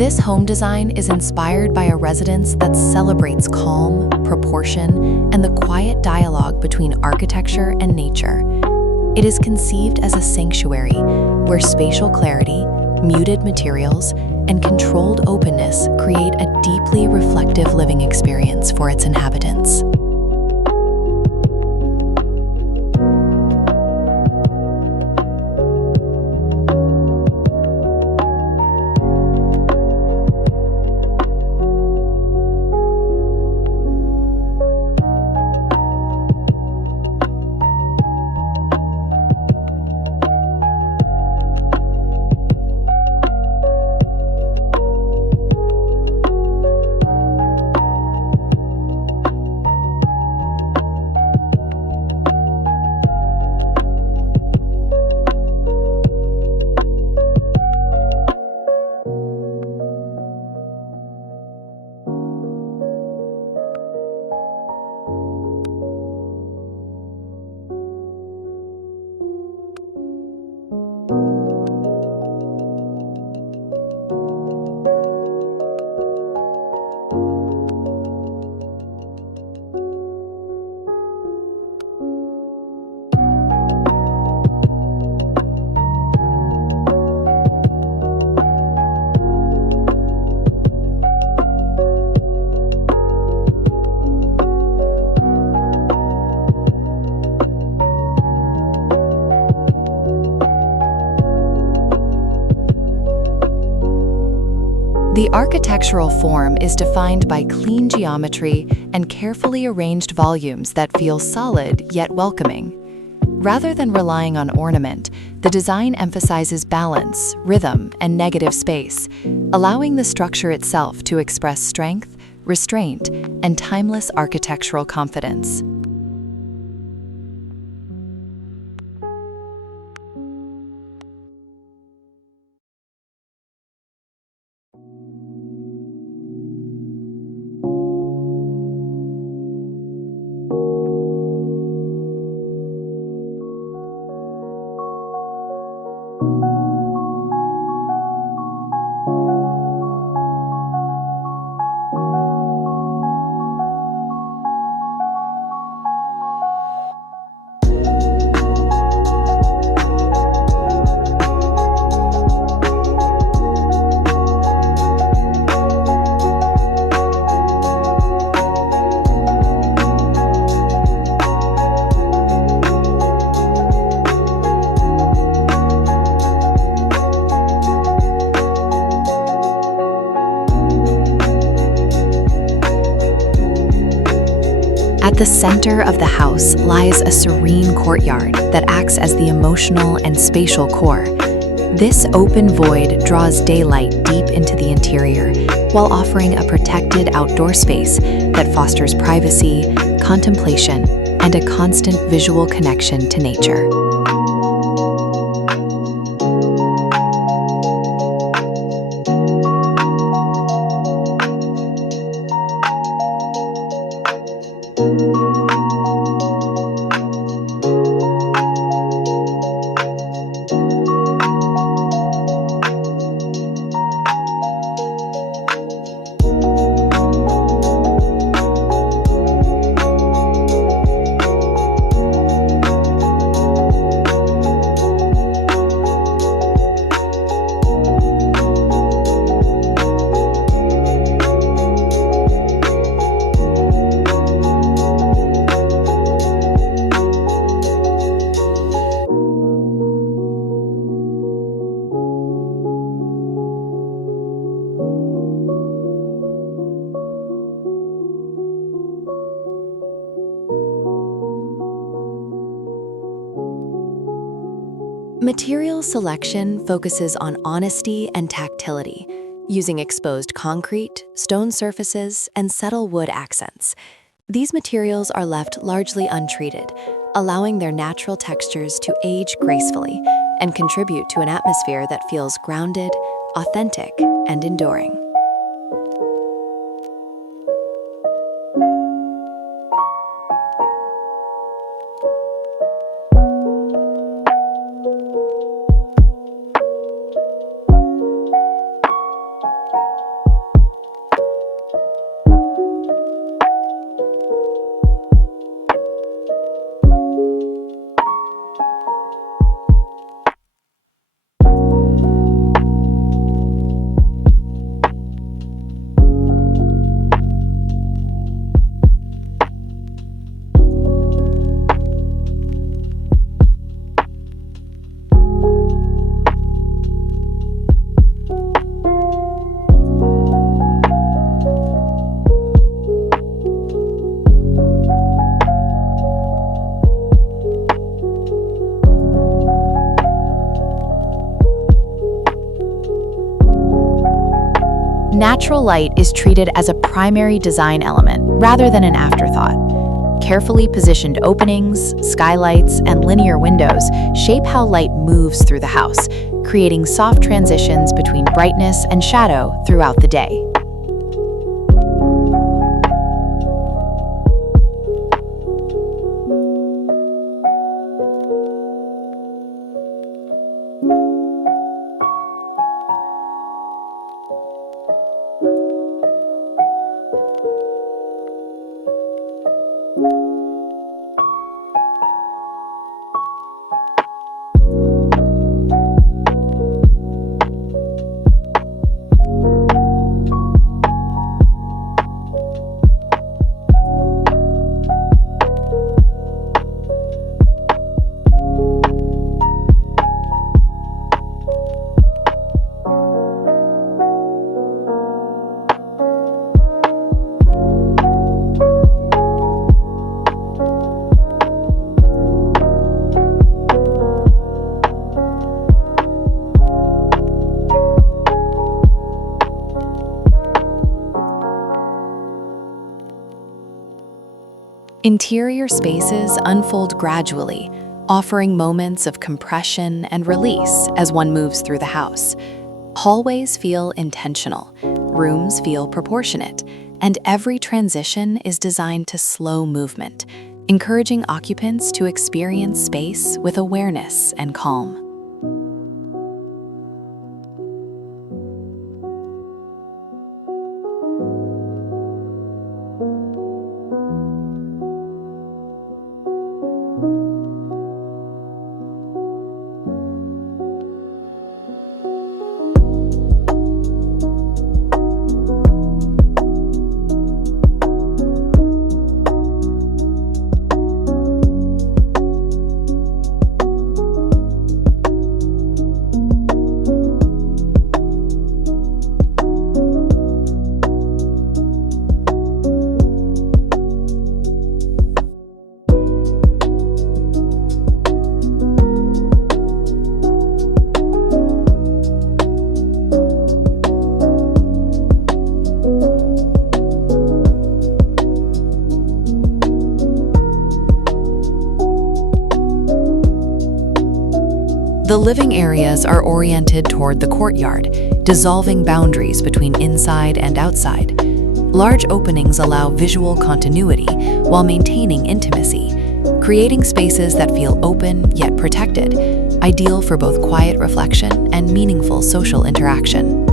This home design is inspired by a residence that celebrates calm, proportion, and the quiet dialogue between architecture and nature. It is conceived as a sanctuary where spatial clarity, muted materials, and controlled openness create a deeply reflective living experience for its inhabitants. The architectural form is defined by clean geometry and carefully arranged volumes that feel solid yet welcoming. Rather than relying on ornament, the design emphasizes balance, rhythm, and negative space, allowing the structure itself to express strength, restraint, and timeless architectural confidence. At the center of the house lies a serene courtyard that acts as the emotional and spatial core. This open void draws daylight deep into the interior, while offering a protected outdoor space that fosters privacy, contemplation, and a constant visual connection to nature. Material selection focuses on honesty and tactility, using exposed concrete, stone surfaces, and subtle wood accents. These materials are left largely untreated, allowing their natural textures to age gracefully and contribute to an atmosphere that feels grounded, authentic, and enduring. Natural light is treated as a primary design element rather than an afterthought. Carefully positioned openings, skylights, and linear windows shape how light moves through the house, creating soft transitions between brightness and shadow throughout the day. Interior spaces unfold gradually, offering moments of compression and release as one moves through the house. Hallways feel intentional, rooms feel proportionate, and every transition is designed to slow movement, encouraging occupants to experience space with awareness and calm. The living areas are oriented toward the courtyard, dissolving boundaries between inside and outside. Large openings allow visual continuity while maintaining intimacy, creating spaces that feel open yet protected, ideal for both quiet reflection and meaningful social interaction.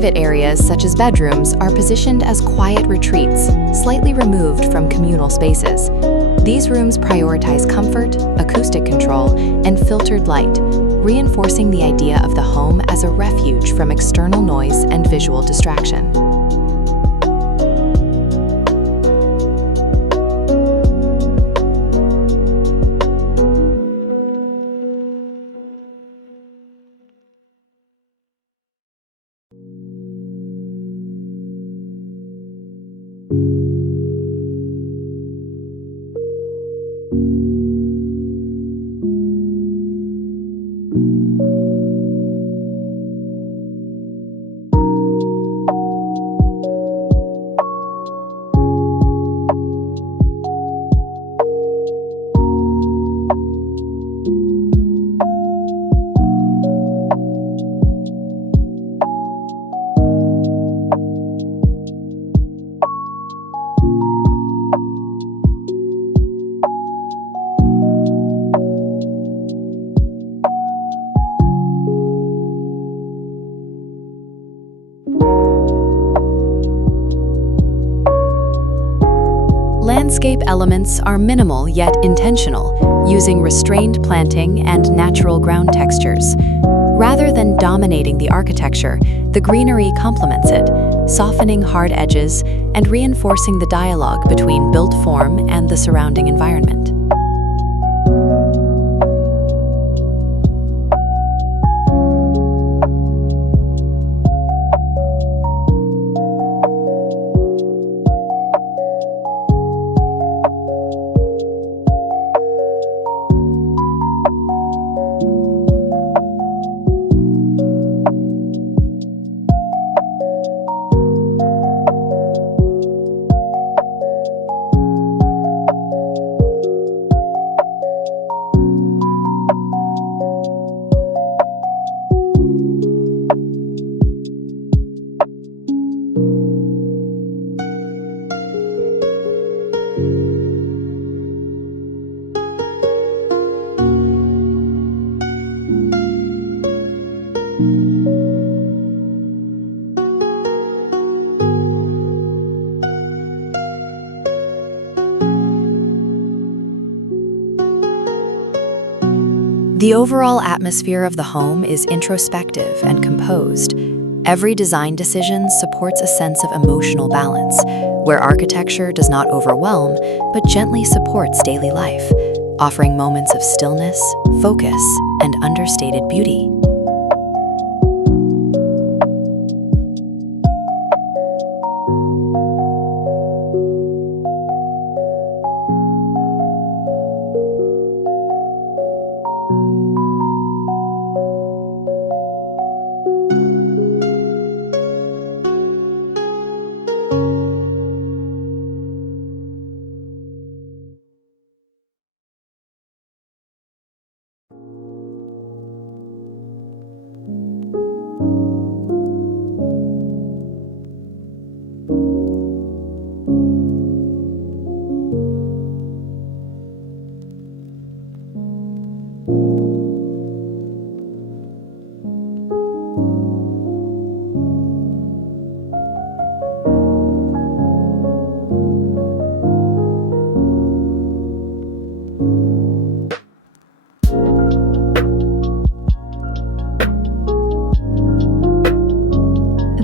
Private areas, such as bedrooms, are positioned as quiet retreats, slightly removed from communal spaces. These rooms prioritize comfort, acoustic control, and filtered light, reinforcing the idea of the home as a refuge from external noise and visual distraction. Landscape elements are minimal yet intentional, using restrained planting and natural ground textures. Rather than dominating the architecture, the greenery complements it, softening hard edges and reinforcing the dialogue between built form and the surrounding environment. The overall atmosphere of the home is introspective and composed. Every design decision supports a sense of emotional balance, where architecture does not overwhelm, but gently supports daily life, offering moments of stillness, focus, and understated beauty.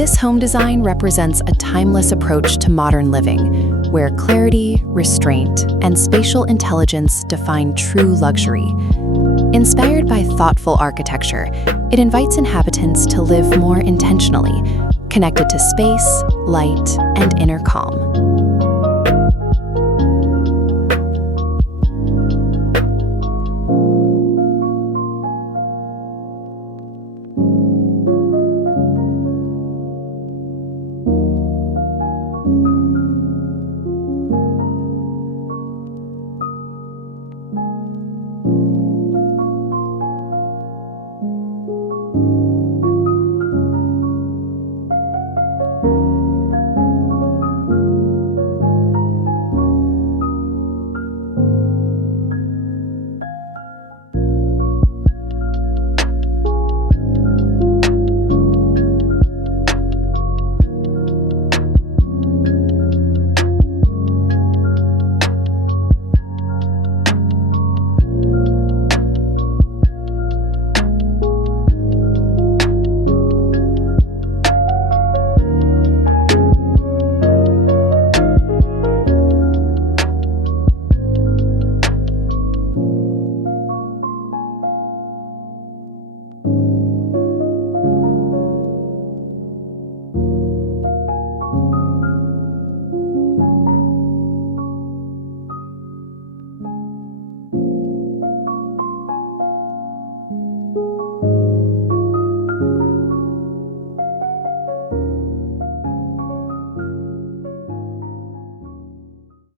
This home design represents a timeless approach to modern living, where clarity, restraint, and spatial intelligence define true luxury. Inspired by thoughtful architecture, it invites inhabitants to live more intentionally, connected to space, light, and inner calm.